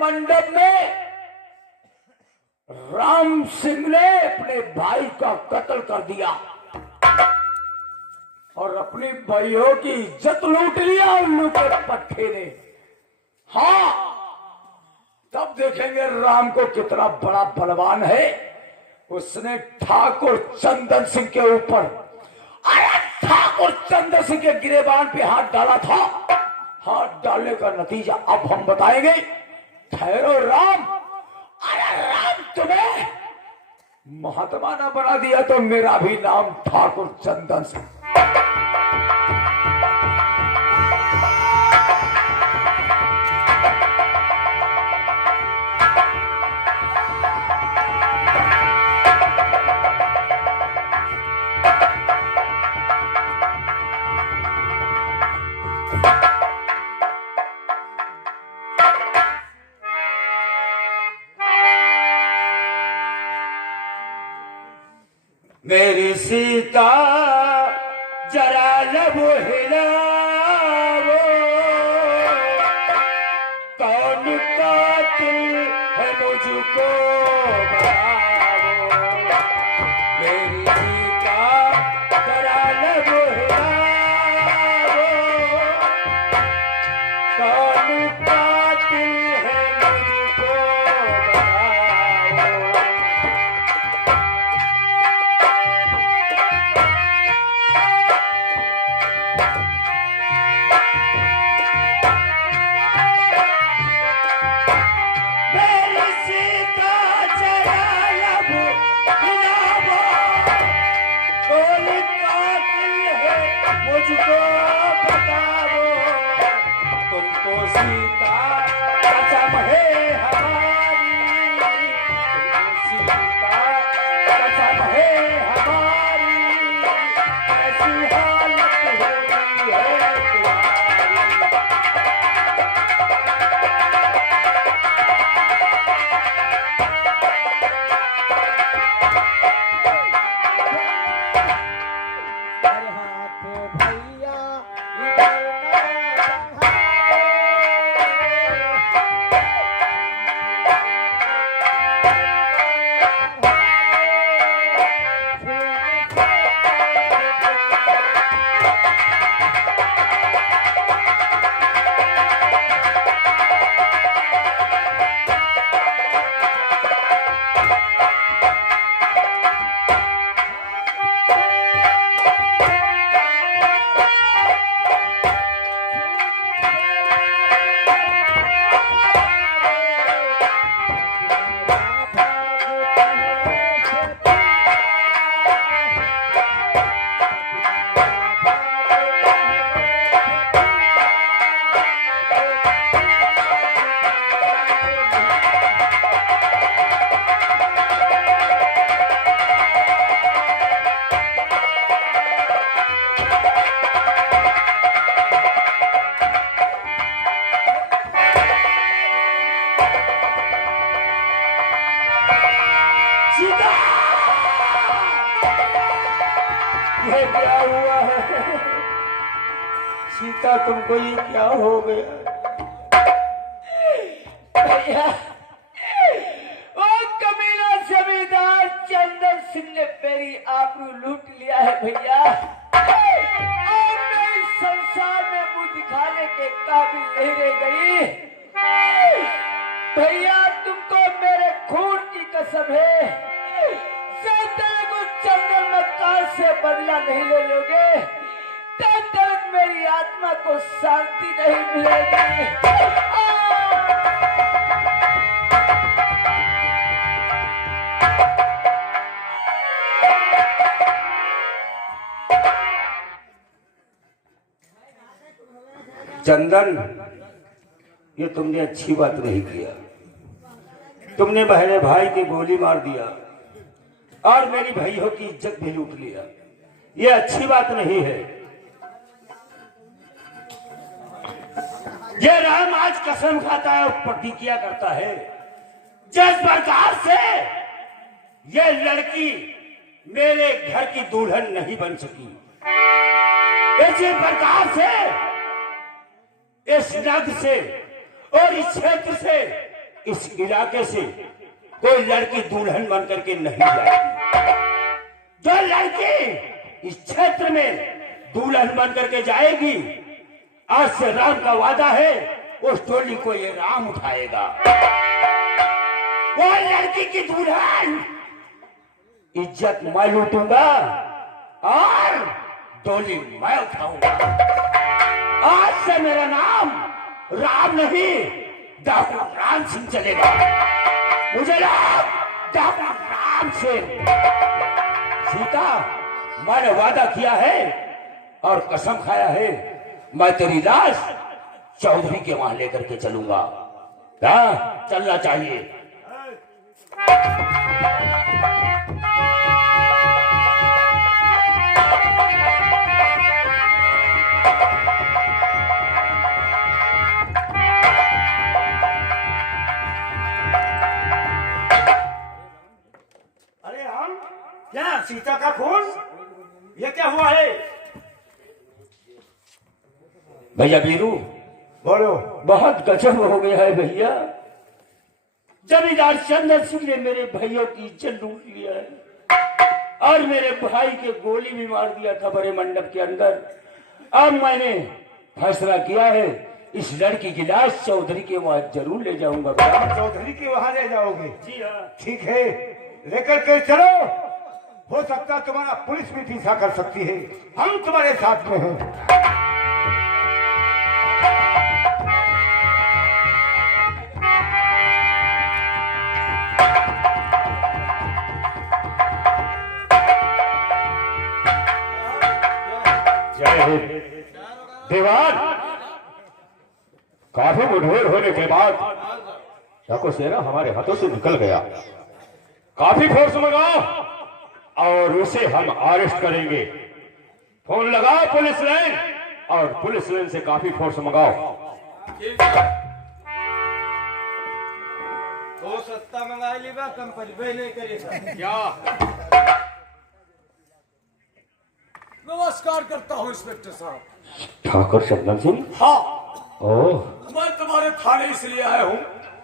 मंडप में राम सिंह ने अपने भाई का कत्ल कर दिया और अपनी भाइयों की इज्जत लूट लिया उल्लू के पट्टे ने। हाँ, तब देखेंगे राम को कितना बड़ा बलवान है। उसने ठाकुर चंदन सिंह के ऊपर, अरे ठाकुर चंदन सिंह के गिरेबान पे हाथ डाला था। हाथ डालने का नतीजा अब हम बताएंगे। ठहरो राम, अरे राम तुम्हें महात्मा ना बना दिया तो मेरा भी नाम ठाकुर चंदन सिंह। मेरी सीता जरा लब हिलाओ, कौन कातिल है मुझको बताओ। मेरी सीता जरा लब हिलाओ, कौन कातिल है मुझको बताओ। मुझको बताओ, तुमको सीता कसम है हमारी, तुमको सीता कसम है हमारी, ऐसी हालत हुई है तुम्हारी। ये क्या हुआ है सीता, तुमको ये क्या हो गया? ओ कमीना जमींदार चंदन सिंह ने मेरी आबरू लूट लिया है भैया। और मैं इस संसार में मुंह दिखाने के काबिल नहीं रह गई। भैया तुमको मेरे खून की कसम है, चंदन मक्कार से बदला नहीं ले लोगे तब तक मेरी आत्मा को शांति नहीं मिलेगी। चंदन, ये तुमने अच्छी बात नहीं किया। तुमने बहरे भाई की गोली मार दिया और मेरी भाइयों की इज्जत भी लूट लिया। ये अच्छी बात नहीं है। ये राम आज कसम खाता है और प्रतिज्ञा करता है, जिस प्रकार से ये लड़की मेरे घर की दुल्हन नहीं बन सकी, इसी प्रकार से इस नग से और इस क्षेत्र से इस इलाके से कोई लड़की दुल्हन बन करके नहीं जाएगी। जो लड़की इस क्षेत्र में दुल्हन बन करके जाएगी, आज से राम का वादा है, उस टोली को ये राम उठाएगा। वो लड़की की दुल्हन इज्जत मैं लूटूंगा और डोली मैं उठाऊंगा। आज से मेरा नाम राम नहीं, डाकू राम सिंह चलेगा। मुझे नाम डाकू राम सिंह। सीता, मैंने वादा किया है और कसम खाया है, मैं तेरी लाश चौधरी के वहां लेकर के चलूंगा। हाँ, चलना चाहिए। अरे हम क्या सीता का खून, ये क्या हुआ है? भैया बीरू, बोलो। बहुत गजब हो गया है भैया। जमींदार चंदन सिंह ने मेरे भाइयों की इज्जत लूट लिया है और मेरे भाई के गोली भी मार दिया था बड़े मंडप के अंदर। अब मैंने फैसला किया है, इस लड़की की लाश चौधरी के वहां जरूर ले जाऊंगा। चौधरी के वहां ले जाओगे? जी हाँ। ठीक है, लेकर के चलो। हो सकता तुम्हारा पुलिस भी पीछा कर सकती है, हम तुम्हारे साथ में हैं। जय हिंद। दीवान, काफी मुठभेड़ होने के बाद डाकू सेना हमारे हाथों से निकल गया। काफी फोर्स मंगाओ और उसे हम अरेस्ट करेंगे। फोन लगाओ पुलिस लाइन और पुलिस लाइन से काफी फोर्स मंगाओ। तो सत्ता मंगा लीबा कंपनी नहीं करेगा क्या नमस्कार करता हूँ इंस्पेक्टर साहब। ठाकुर शबनम सिंह? हाँ, ओह, मैं तुम्हारे थाने इसलिए आया हूँ।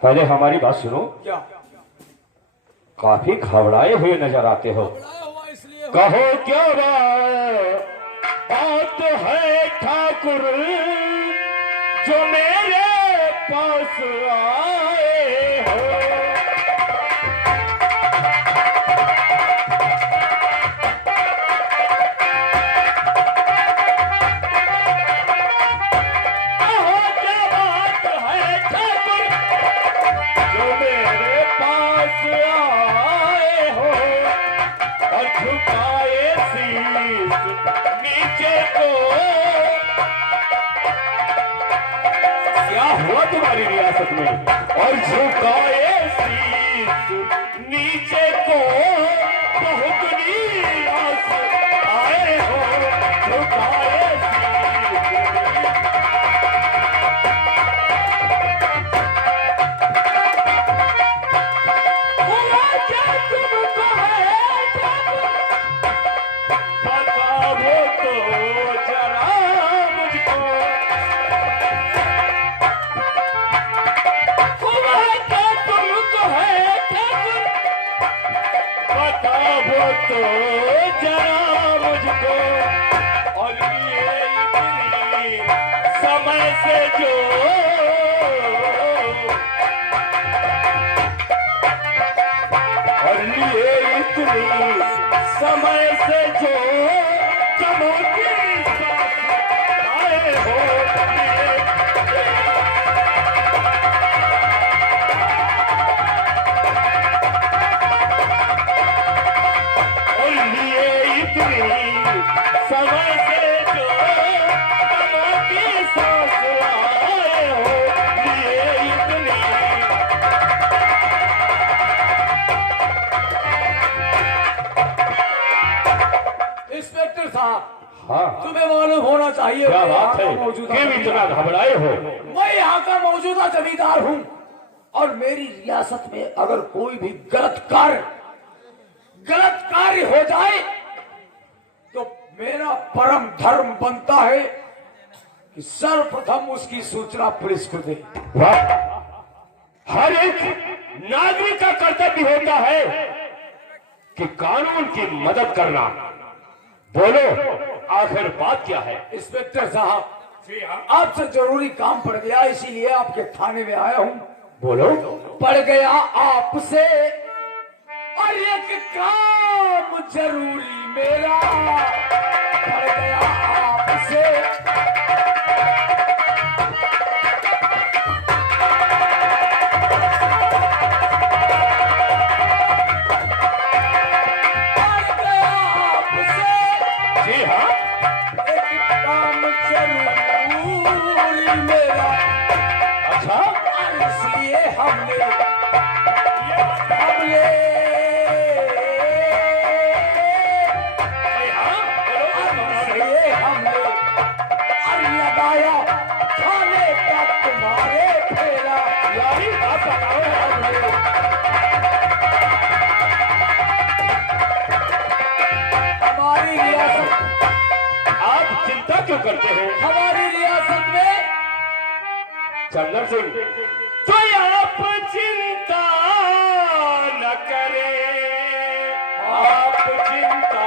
पहले हमारी बात सुनो। क्या काफी घबराए हुए नजर आते हो। बुलाया हुआ इसलिए हूँ? कहो क्या बात है ठाकुर जो मेरे पास आए हो। कहो क्या बात है ठाकुर जो मेरे पास आए हो और झुकाए शीश नीचे को। क्या हुआ तुम्हारी रियासत में? और झुकाए शीश नीचे को बहुत निराश आए हो। झुकाए शीश हुआ क्या तुमको है ठाकुर? बताओ तो जरा मुझको। हुआ क्या तुमको है ठाकुर? बताओ तो जरा मुझको। और ये इतनी समय से जो और लिए इतनी समय से जो चमोती साथ आए हो। और लिए इतनी समय से जो चमोती साथ आए हो। लिए इतनी इंस्पेक्टर साहब, हाँ, तुम्हें मालूम होना चाहिए क्या मैं यहाँ बात का है? मौजूदा क्यों इतना जमींदार हूँ। घबराए हो? मैं यहाँ का मौजूदा जमींदार हूँ और मेरी रियासत में अगर कोई भी गलत कार्य हो जाए तो मेरा परम धर्म बनता है कि सर्वप्रथम उसकी सूचना पुलिस को दे। वाह, हर एक नागरिक का कर्तव्य होता है कि कानून की मदद करना। बोलो आखिर बात क्या है? इंस्पेक्टर साहब, जी हाँ। आपसे जरूरी काम पड़ गया, इसीलिए आपके थाने में आया हूँ। बोलो। पड़ गया आपसे और एक काम जरूरी मेरा, पड़ गया आपसे। पड़ गया आपसे जी हाँ। एक काम जरूरी मेरा, अच्छा। इसलिए हमने जी हाँ, बोलो। इसलिए हमने लगाया थाने का तुम्हारे फेरा। यानी आप बताओ हमने। हमारी रियासत आप चिंता क्यों करते हैं हमारी रियासत में चंदन सिंह? तो आप चिंता न करें, आप चिंता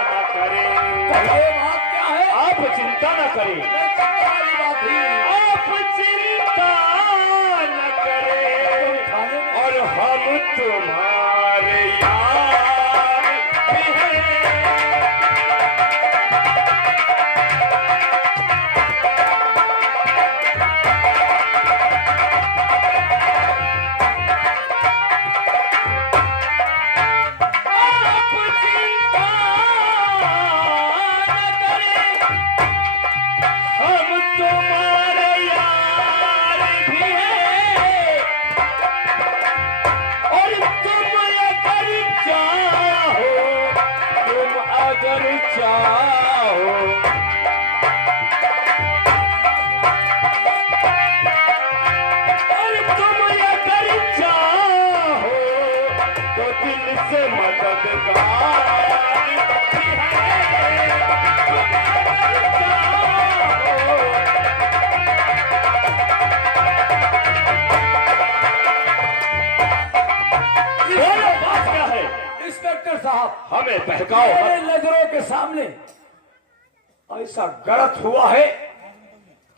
न करें, ये बात क्या है? आप चिंता न करें, मैं चिंता वाली बात ही आप चिंता न करें, थाने में और हम तुम्हारे यार भी हैं। आप चिंता न करें, हम तुम्हारे यार भी हैं। और तुम अगर चाहो, और तुम अगर चाहो तो दिल से मददगार भी है। तुम अगर चाहो, बोलो बात क्या है? इंस्पेक्टर साहब, हमें बहकाओ मेरे मत। नजरों के सामने ऐसा गलत हुआ है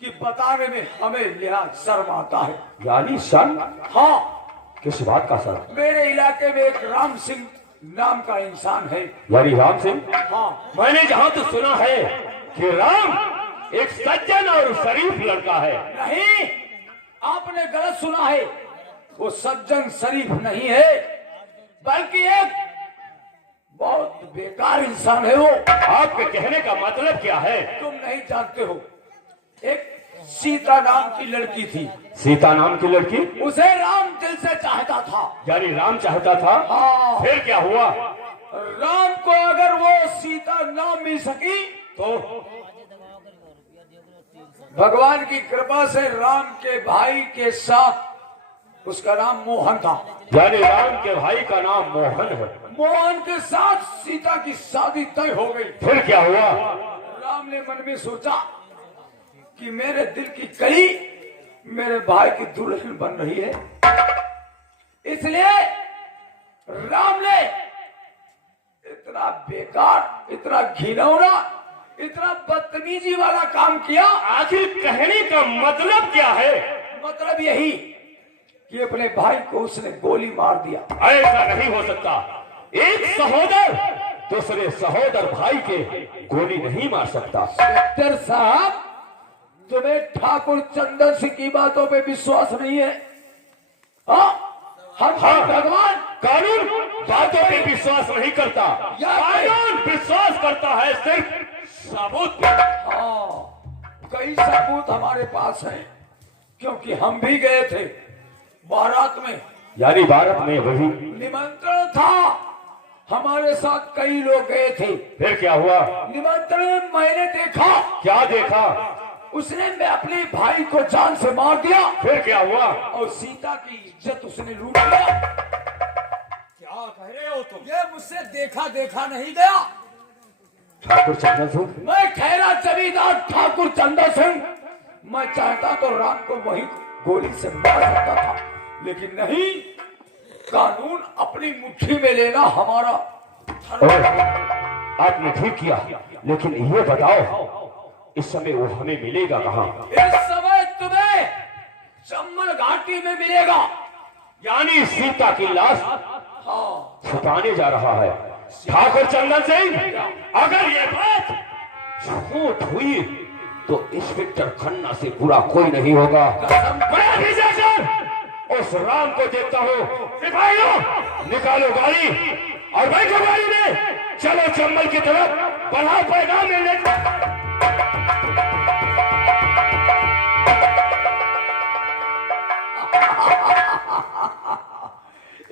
कि बताने में हमें लिहाज शर्म आता है। यानी सन? हाँ, किस बात का सर? मेरे इलाके में एक राम सिंह नाम का इंसान है। यानी राम सिंह? हाँ, मैंने जहां तो सुना है कि राम एक सज्जन और शरीफ लड़का है। नहीं, आपने गलत सुना है। वो सज्जन शरीफ नहीं है, बल्कि एक बहुत बेकार इंसान है वो। आपके कहने का मतलब क्या है? तुम नहीं जानते हो, एक सीता नाम की लड़की थी, सीता नाम की लड़की? उसे राम दिल से चाहता था। यानी राम चाहता था? हाँ, फिर क्या हुआ? राम को अगर वो सीता ना मिल सकी तो भगवान की कृपा से राम के भाई के साथ, उसका नाम मोहन था, यानी राम के भाई का नाम मोहन है। मोहन के साथ सीता की शादी तय हो गई। फिर क्या हुआ? राम ने मन में सोचा कि मेरे दिल की कली मेरे भाई की दुल्हन बन रही है, इसलिए राम ने इतना बेकार, इतना घिनौना, इतना बदतमीजी वाला काम किया। आखिर कहने का मतलब क्या है? मतलब यही कि अपने भाई को उसने गोली मार दिया। ऐसा नहीं हो सकता। एक सहोदर दूसरे सहोदर भाई के गोली नहीं मार सकता। डॉक्टर साहब, तुम्हें ठाकुर चंदन सिंह की बातों पे विश्वास नहीं है? हाँ, हम हाँ। भगवान कानून बातों पे विश्वास नहीं करता, कानून विश्वास करता है सिर्फ सबूत पे। हाँ, कई सबूत हमारे पास है, क्योंकि हम भी गए थे बारात में। यानी भारत में वही? निमंत्रण था, हमारे साथ कई लोग गए थे। फिर क्या हुआ? निमंत्रण में मैंने देखा, क्या देखा? उसने मैं अपने भाई को जान से मार दिया। फिर क्या हुआ? और सीता की इज्जत उसने लूट लिया। क्या कह रहे हो तुम? ये मुझसे देखा देखा नहीं गया। ठाकुर चंदन सिंह? मैं ठहरा जमींदार ठाकुर चंदन सिंह। मैं चाहता तो राम को वही गोली से मार सकता था, लेकिन नहीं, कानून अपनी मुट्ठी में लेना हमारा धर्म और है। आपने ठीक किया, लेकिन ये बताओ इस समय वो हमें मिलेगा कहाँ? इस समय तुम्हें चम्बल घाटी में मिलेगा। यानी सीता की लाश हाँ, छुपाने जा रहा है ठाकुर चंदन सिंह। अगर ये बात झूठ हुई तो इंस्पेक्टर खन्ना से बुरा कोई नहीं होगा। कसम मैं अभी जाकर उस राम को देखता हूँ। सिपाहियों, निकालो गाड़ी और बैठो गाड़ी में, चलो चंबल की तरफ, बढ़ाओ पैगाम मिलने।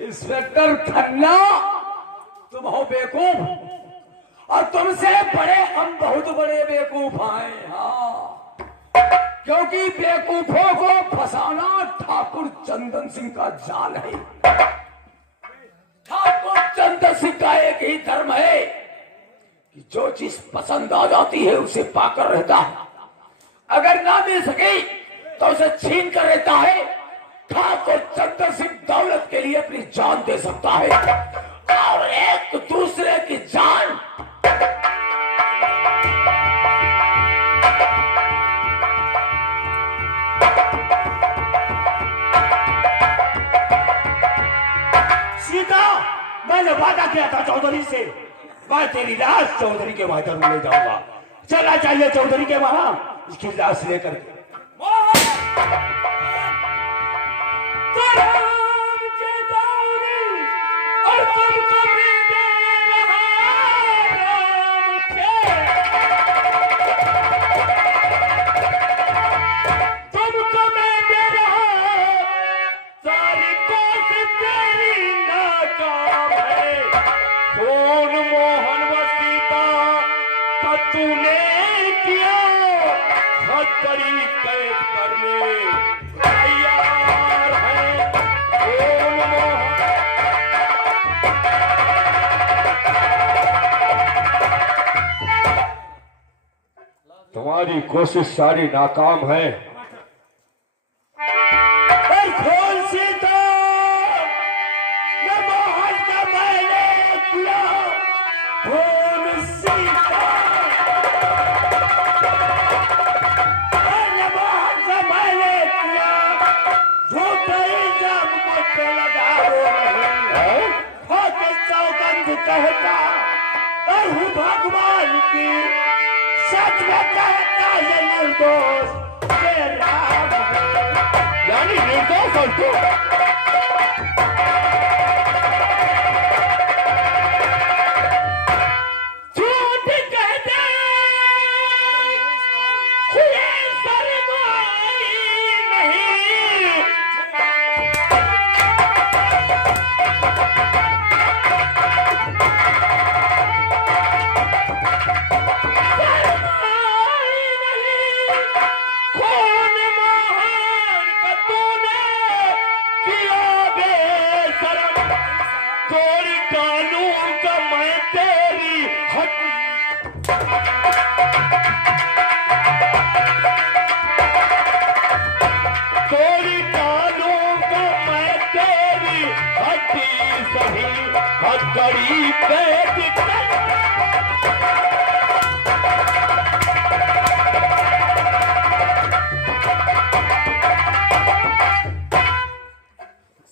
इंस्पेक्टर खन्ना, तुम हो बेवकूफ और तुमसे बड़े हम बहुत बड़े बेवकूफ हैं। हाँ, क्योंकि बेवकूफों को फंसाना ठाकुर चंदन सिंह का जाल है। ठाकुर चंदन सिंह का एक ही धर्म है कि जो चीज पसंद आ जाती है उसे पाकर रहता है, अगर ना मिल सके तो उसे छीन कर रहता है। ठाकुर चंदन सिंह दौलत के लिए अपनी जान दे सकता है और एक दूसरे की जान सीता, मैंने वादा किया था चौधरी से, मैं तेरी लाश चौधरी के वहां जरूर ले जाऊंगा। चलना चाहिए चौधरी के वहां इसकी लाश लेकर के। और तुमको मैं दे रहा राम के, तुमको मैं दे रहा, सारी कोशिश तेरी नाकाम है। खून मोहन व सीता का तूने किया, हथकड़ी कैद करने तैयार है। खून मोहन तुम्हारी कोशिश सारी नाकाम है। खोल सीता, ये मोहन का मैंने किया। खोल सीता, ये मोहन का मैंने किया। झूठे इल्जाम मुझ लगा रहे, खोटे सौगंध कहता मैं हूँ भगवान की, सच में कहता ये निर्दोष ये राम है। यानी निर्दोष और तू झूठ कहते हुए शर्माई नहीं। शर्माई नहीं, खून मोहन का तूने किया बेशरम। तोरी कानून का मैं तेरी हट तोरी कानून का मैं तेरी हड्डी सही हथकड़ी कैद कर।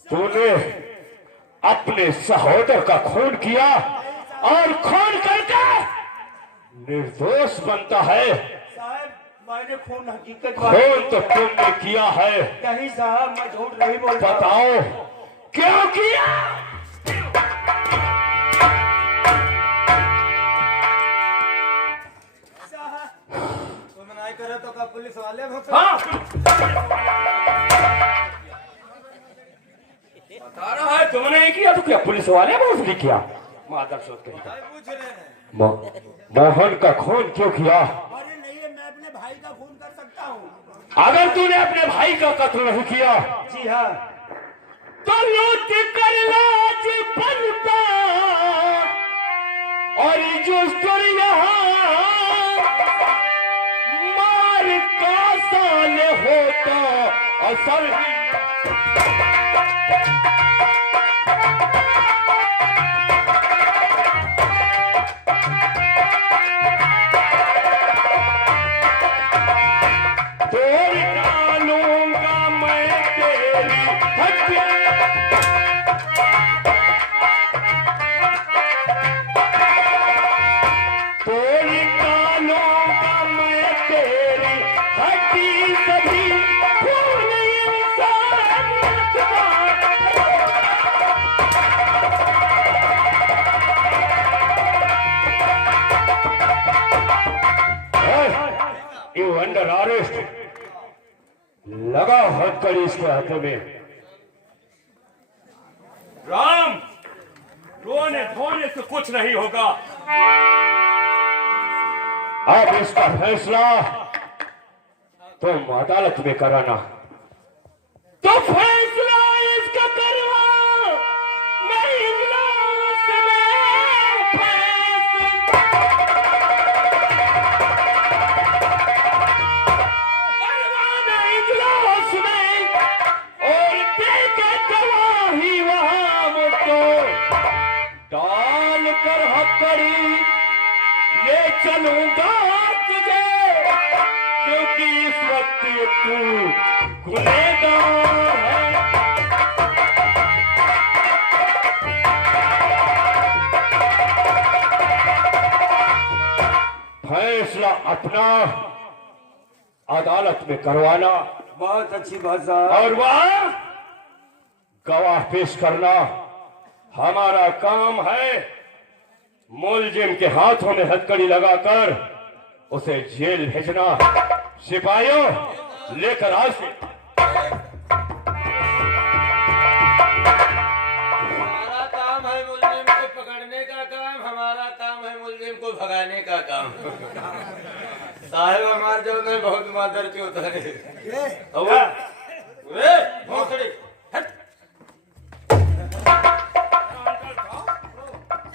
तूने अपने सहोदर का खून किया और खून करके निर्दोष बनता है। साहब, मैंने खून हकीकत खून तो तुमने किया है, नहीं साहब, मैं झूठ नहीं बोलता। बताओ क्यों किया? तुम नहीं करे तो का पुलिस वाले हाँ, बता रहा है तुमने नहीं किया तो क्या पुलिस वाले ने उसने किया? माधव सोच के पूछ रहे हैं। मोहन का खून क्यों किया? अरे नहीं, मैं अपने भाई का खून कर सकता हूँ। अगर तूने अपने भाई का कत्ल नहीं किया जी हाँ, तो लूट कर लाज बनता और जो यहाँ मार काश साल होता असर ही तोड़ डालूंगा मैं तेरी हड्डी तोड़ डालूंगा मैं तेरी हड्डी सभी खून इंसानियत का यू अंडर अरेस्ट लगा हथकड़ी इसके हाथों में। राम, रोने धोने से कुछ नहीं होगा। अब इसका फैसला तुम अदालत में कराना। तो फैसला इसका करवा मैं इजलास में करवाना इजलास में और देके गवाही वहां मुझको डाल कर हथकड़ी ले चलूंगा तुझे क्योंकि इस वक्त तू गुनहगार है। फैसला अपना अदालत में करवाना बहुत अच्छी बात साहब। और वह गवाह पेश करना हमारा काम है। मुलजिम के हाथों में हथकड़ी लगाकर उसे जेल भेजना। सिपाहियों लेकर आओ से। हमारा काम है मुलजिम को पकड़ने का काम, हमारा काम है मुलजिम को भगाने का काम। साहेब हमारे जो में बहुत मादर चौथ है। भोसड़ी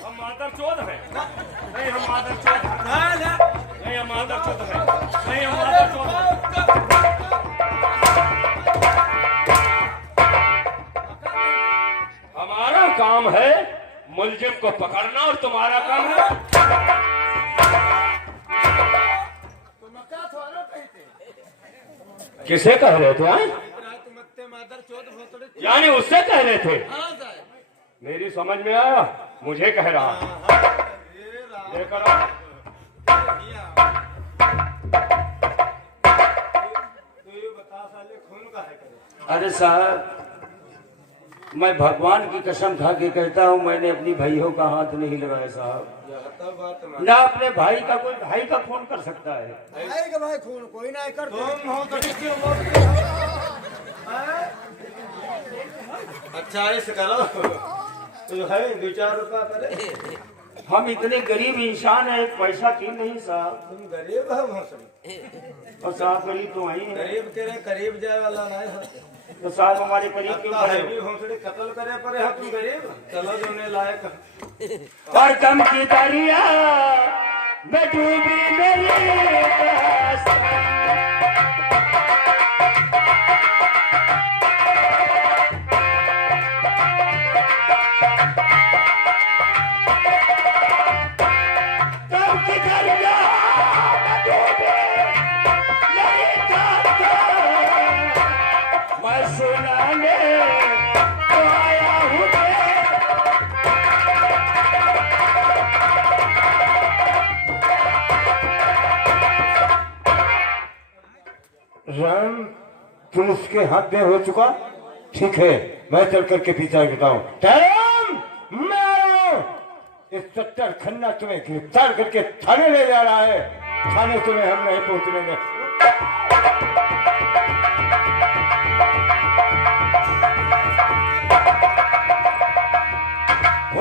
हम मादर चौथ है। नहीं हम मादर चौथ है। नहीं हम मादर चौथ है। नहीं हम मादर चौथ है। हमारा काम है मुलजिम को पकड़ना और तुम्हारा काम है किसे कह रहे थे? हाँ? मादर चौथ भोसड़ी। यानी उससे कह रहे थे। हाँ साहब। मेरी समझ में आया, मुझे कह रहा लेकर आओ। अरे साहब, मैं भगवान की कसम खा के कहता हूँ मैंने अपनी भाइयों का हाथ नहीं लगाया साहब। ना अपने भाई का कोई भाई का खून कर सकता है। भाई का भाई खून कोई ना कर। तुम हो तो क्यों अच्छा ऐसे करो तो है 2-4 रुपया करे। हम इतने गरीब इंसान हैं, पैसा की नहीं साहब। तुम गरीब हो भोसड़ी। और साहब गरीब तो वही है। गरीब के रे करीब जाए वाला नहीं है। तो साहब हमारे करीब क्यों खड़े हो? भोसड़ी कत्ल करे पड़े हो तुम गरीब। चलो जोने लायक। और कम की दरिया में डूबी मेरी दास्तां। कम की दरिया में डूबी मेरी दास्तां। मैं सुनाने तो आया हूँ राम, तुम उसके हाथ में हो चुका। ठीक है, मैं चल करके पीछा करता हूँ। राम, मैं आया हूँ। इस सत्तर खन्ना तुम्हें गिरफ्तार करके थाने ले जा रहा है। थाने तुम्हें हम नहीं पहुंचने देंगे।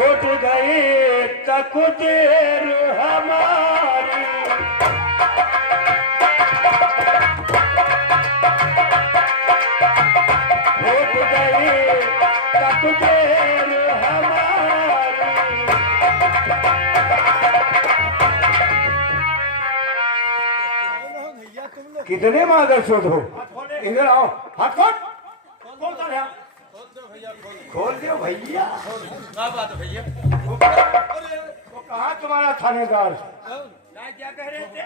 उठ गई तकदीर हमारी। उठ गई तकदीर हमारी। भैया तुम कितने मादर चोद हो? इधर आओ, हाथ खोल। खोल दो भैया। क्या बात है भैया? वो कहाँ तुम्हारा थानेदार? क्या कह रहे थे?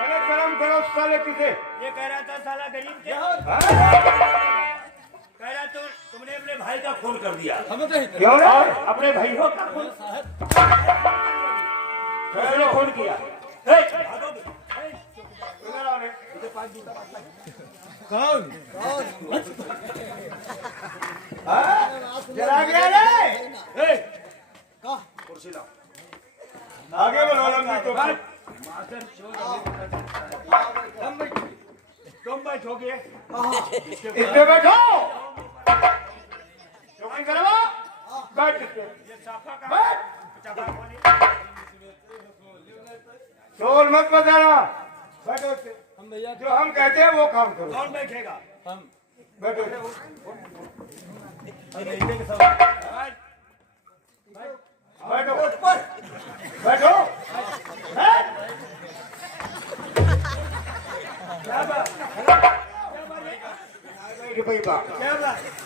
अरे गरम करो साले किसे? ये कह रहा था साला गरीब थे। हाँ? कह रहा तो तुमने अपने भाई का खून कर दिया। क्यों रे? अपने भाइयों का खून किसने खून किया? इधर आओ रे। हाँ? जरा गया रे? आगे बढ़ो लंबी तो। तुम बैठोगे। इसमें बैठो। चौकी करवा। बैठ इसमें। बैठ। शोर मत बजाना। बैठो इसमें। जो हम कहते हैं वो काम करो। कौन बैठेगा? बैठो। बैठो। बैठो।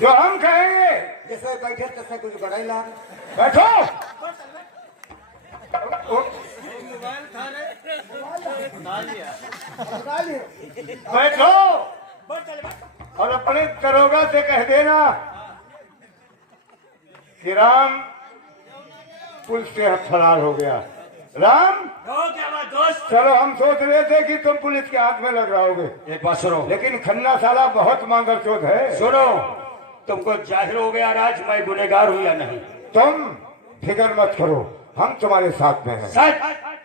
जो हम कहेंगे जैसे बैठे तैसे कुछ बढ़ेला। बैठो। बैठो और अपने दरोगा से कह देना कि राम पुलिस के हाथ फरार हो गया। राम क्या बात दोस्त? चलो, हम सोच रहे थे कि तुम पुलिस के हाथ में लग रहोगे, एक बात सुनो, लेकिन खन्ना साला बहुत मांगरचोद है। सुनो, तुमको जाहिर हो गया आज मैं गुनहगार हूँ या नहीं? तुम फिक्र मत करो, हम तुम्हारे साथ में हैं। सच?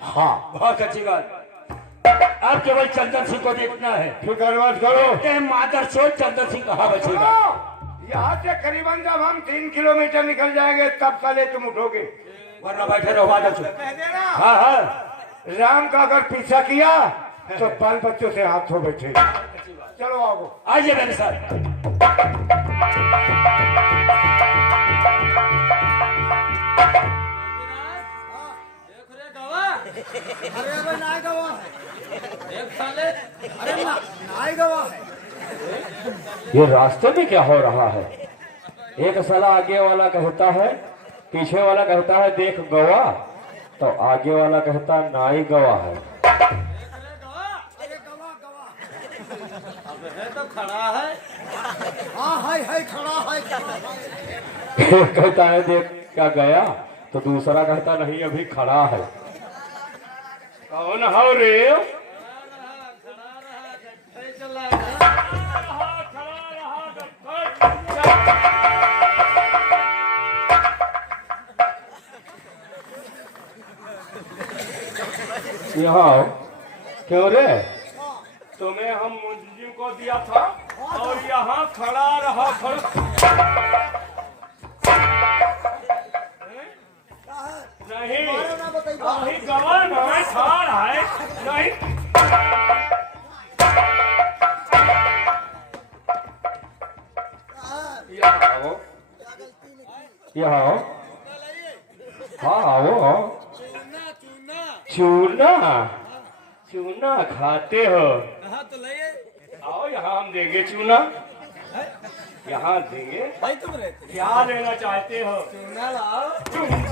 हाँ, बहुत अच्छी बात। अब केवल चंदन सिंह को देखना है। फिक्र मत करो। मादर चोट चंदन सिंह कहाँ बचेगा? यहाँ से करीबन जब हम 3 किलोमीटर निकल जाएंगे तब साले तुम उठोगे। वरना बैठे रहो मादर चोट। कह देना हाँ हाँ, राम का अगर पीछा किया तो बाल बच्चों से हाथ धो बैठे। चलो आओ। आइए मेरे साथ। अरे भाई नाई गवा है। एक साले अरे नाई गवा है। ये रास्ते में क्या हो रहा है? एक साला आगे वाला कहता है, पीछे वाला कहता है देख गवा, तो आगे वाला कहता नाई गवा है। अरे गवा गवा। अब है तो खड़ा है। हाँ है खड़ा है। एक कहता है देख क्या गया, तो दूसरा कहता नहीं अभी खड़ा है। कौन हो रे? यहाँ आओ। क्यों रे? तुम्हें हम मुंजिम को दिया था और यहाँ खड़ा रहा। नहीं नहीं गवा नहीं ठाड़ है नहीं। यहाँ आओ, यहाँ आओ। हाँ आओ। चूना चूना खाते हो? कहा तो लाइए। आओ यहाँ हम देंगे चूना, यहाँ देंगे। भाई तुम रहते क्या लेना चाहते हो? चूना लाओ। चूना